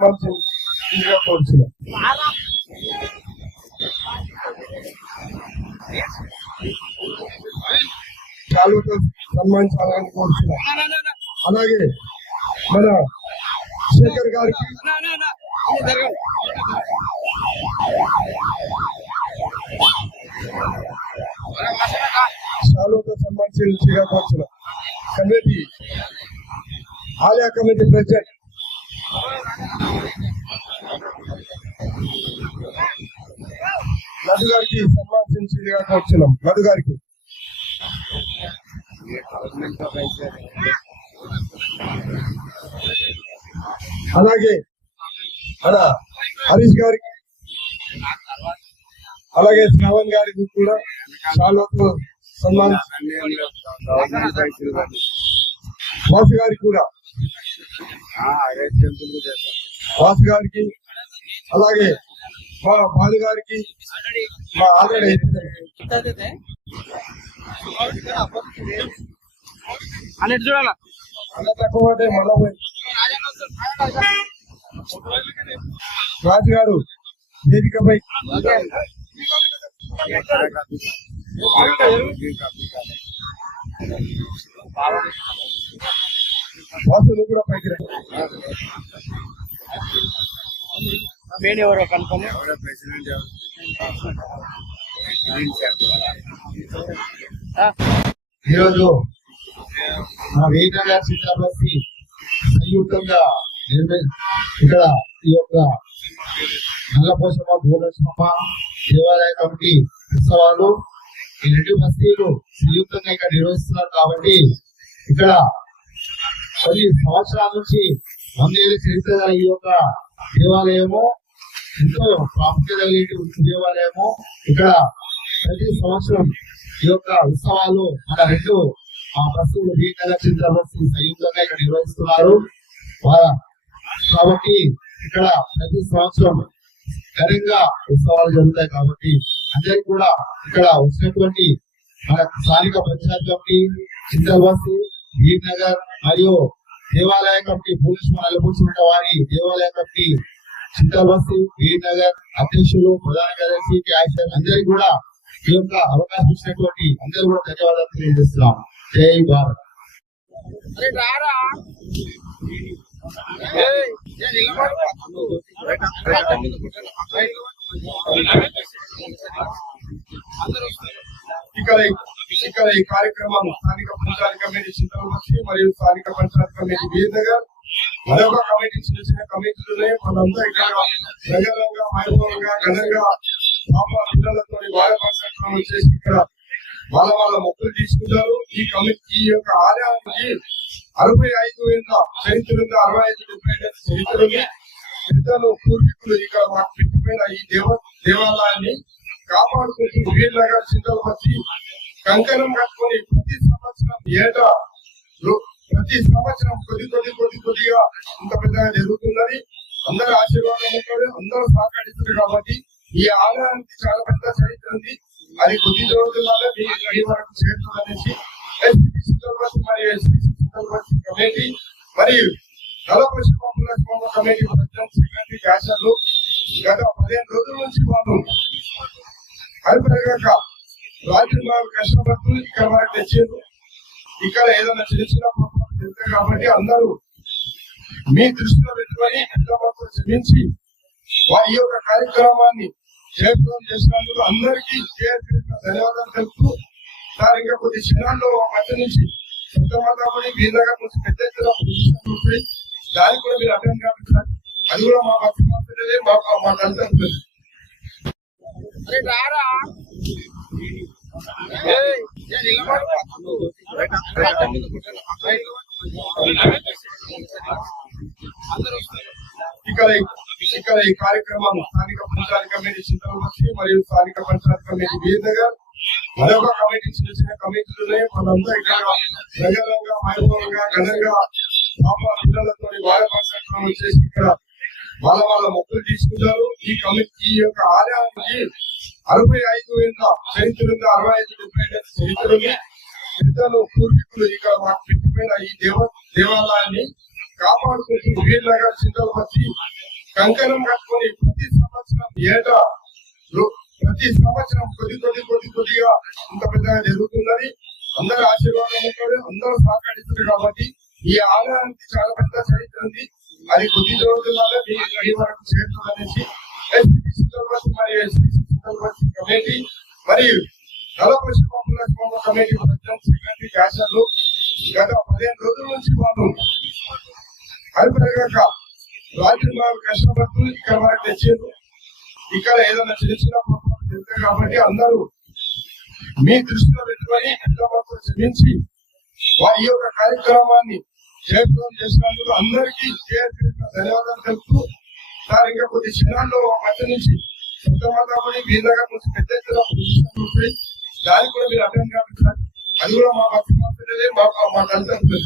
కోరుతున్నాం. చాలుతో సన్మానించాలని కోరుతున్నాం. అలాగే మన శేఖర్ గారికి చాలుతో సన్మానించాల్సిగా కోరుతున్నాం. కమిటీ ఆలయ కమిటీ ప్రెసిడెంట్ లడ్డు గారికి సన్మానించాల్సిగా కోరుతున్నాం. లడ్డు గారికి అలాగే మన హరీష్ గారికి అలాగే శ్రావణ్ గారికి కూడా చాలాతో సన్మానం. వాసు గారికి కూడా వాసు గారికి అలాగే మా బాలు గారికి మా ఆల్రెడీ అన్నట్టు చూడాల అలా తక్కువ అంటే మళ్ళీ రాజు గారు వేదికపై వాసులు కూడా పైకి మెయిన్ ఎవరో కన్ఫర్మ్ ఈరోజు మా వేదనగర్ సిద్ధాబస్తి సంయుక్తంగా ఇక్కడ ఈ యొక్క నల్లపోషమ్మ భూలక్ష్మమ్మ దేవాలయ కమిటీ ఉత్సవాలు ఈ రెండు బస్తీలు సంయుక్తంగా ఇక్కడ నిర్వహిస్తున్నారు. కాబట్టి ఇక్కడ 10 సంవత్సరాల నుంచి 100 ఏళ్ళ చరిత్ర గల ఈ యొక్క దేవాలయము ఎంతో ప్రాముఖ్యత కలిగిన దేవాలయము. ఇక్కడ ప్రతి సంవత్సరం ఈ యొక్క ఉత్సవాలు మన రెండు బస్సులు వీనగర్ చరిత్ర బస్సు సంయుక్తంగా ఇక్కడ నిర్వహిస్తున్నారు. కాబట్టి ఇక్కడ ప్రతి సంవత్సరం ఘనంగా ఉత్సవాలు జరుగుతాయి. కాబట్టి అందరికి కూడా ఇక్కడ వచ్చినటువంటి మన స్థానిక పంచాయత్ కమిటీ చింతలబస్తి వీనగర్ మరియు దేవాలయ కమిటీ పోలీసు నలుపుచున్న వారి దేవాలయ కమిటీ చింతలబస్తి వీనగర్ అధ్యక్షులు ప్రధాన కార్యదర్శి క్యాషియర్ అందరికి కూడా ఈ యొక్క అవకాశం ఇచ్చినటువంటి అందరూ కూడా ధన్యవాదాలు తెలియజేస్తున్నాం. జై భారత్. ఇక్కడ ఈ కార్యక్రమం స్థానిక పంచాయతీ కమిటీ చింతలబస్తి మరియు స్థానిక పంచాయతీ కమిటీ వీరనగర్ మరొక కమిటీ చిన్న చిన్న కమిటీలు మనంతా ఇక్కడ రంగరంగా వైభవంగా ఘనంగా పాప పిల్లలతో బాలపరచడం చేసి ఇక్కడ వాళ్ళ మొక్కులు తీసుకుంటారు. ఈ కమిటీ ఈ యొక్క ఆలయానికి 65 ఏళ్ళ చరిత్ర ఉంది. 65-70 ఏళ్ళ చరిత్ర ఉంది. పెద్దలు పూర్వీకులు ఇక్కడ మాకు పెట్టిపోయిన ఈ దేవాలయాన్ని కాపాడుకుంటూ వీరనగర్ చింతలబస్తి కంకణం కట్టుకొని ప్రతి సంవత్సరం కొద్దిగా ఇంత పెద్దగా జరుగుతున్నది. అందరూ ఆశీర్వాదం ఉంటారు, అందరూ సహకరిస్తారు. కాబట్టి ఈ ఆలయానికి చాలా పెద్ద చరిత్ర ఉంది. అది కొద్ది రోజులలో మీ వరకు చేరుతుందనేసి చింతలబస్తి మరియు చింతలబస్తి కమిటీ మరియు నల్లపోషమ్మ కమిటీ ప్రెసిడెంట్ సెక్రటరీ క్యాషర్లు గత 15 రోజుల నుంచి వాళ్ళు అరిపెరగాక రాత్రి వాళ్ళు కష్టపడుతూ ఇక్కడ వరకు తెచ్చారు. ఇక్కడ ఏదైనా చిన్న చిన్న పొరపాటు జరుగుతాయి. కాబట్టి అందరూ మీ దృష్టిలో పెట్టుకొని పెద్దవాళ్ళతో క్షమించి ఈ యొక్క కార్యక్రమాన్ని జయప్రదం చేసినందుకు అందరికీ ధన్యవాదాలు తెలుపుతూ సార్ ఇంకా కొద్ది క్షణాల్లో మధ్య నుంచి సొంతమాతాపడి వీరనగర్ నుంచి పెద్ద ఎత్తున ఉంటాయి. దానికి కూడా మీరు అటెండ్ కావాలి సార్. అది కూడా మా భక్తి మా తల్లిదండ్రులు. ఇక్కడ ఈ కార్యక్రమం స్థానిక పంచాయతీ కమిటీ చింతలబస్తి మరియు స్థానిక పంచాయతీ కమిటీ వీరనగర్ మరొక కమిటీ చిన్న చిన్న కమిటీలు మనంతా ఇక్కడ రంగరంగా వైభవంగా ఘనంగా పాప పిల్లలతో బాలపరచడం చేసి ఇక్కడ వాళ్ళ మొక్కులు తీసుకుంటారు. ఈ కమిటీ ఈ యొక్క ఆలయానికి 65 ఏళ్ళ చరిత్ర ఉంది. 65-70 ఏళ్ళ చరిత్ర ఉంది. పెద్దలు పూర్వీకులు ఇక్కడ మాకు పెట్టిపోయిన ఈ దేవాలయాన్ని కాపాడుకుంటూ వీర్నగర్ చింతలపర్తి కంకణం కట్టుకొని ప్రతి సంవత్సరం కొద్దిగా ఇంత పెద్దగా జరుగుతున్నది. అందరూ ఆశీర్వాదం ఉంటారు, అందరూ సహకరిస్తారు. కాబట్టి ఈ ఆలయానికి చాలా పెద్ద చరిత్ర ఉంది. అది కొద్ది రోజుల్లోనే మీ వరకు చేరుతుందనేసి చింతలపర్తి మరియు చింతలపర్తి కమిటీ మరియు నలభై కమిటీ ప్రెసిడెంట్ సెక్రటరీ క్యాషర్లు గత 15 రోజుల నుంచి వాళ్ళు అరిపెరగక రాత్రి వాళ్ళు కష్టపడుతూ ఇక్కడ వరకు తెచ్చారు. ఇక్కడ ఏదైనా చిన్న పొరపాటు చెప్తారు కాబట్టి అందరూ మీ దృష్టిలో పెట్టుకొని పెద్దవాళ్ళతో క్షమించి ఈ యొక్క కార్యక్రమాన్ని జయప్రదం చేసినందుకు అందరికీ ధన్యవాదాలు తెలుపుతూ సార్ ఇంకా కొద్ది క్షణాల్లో మధ్య నుంచి సొంతమాతాపడి వీరనగర్ నుంచి పెద్ద ఎత్తున దానికి కూడా మీరు అటెండ్ కావాలి సార్. అది కూడా మా భక్తి మా తల్లిదండ్రులు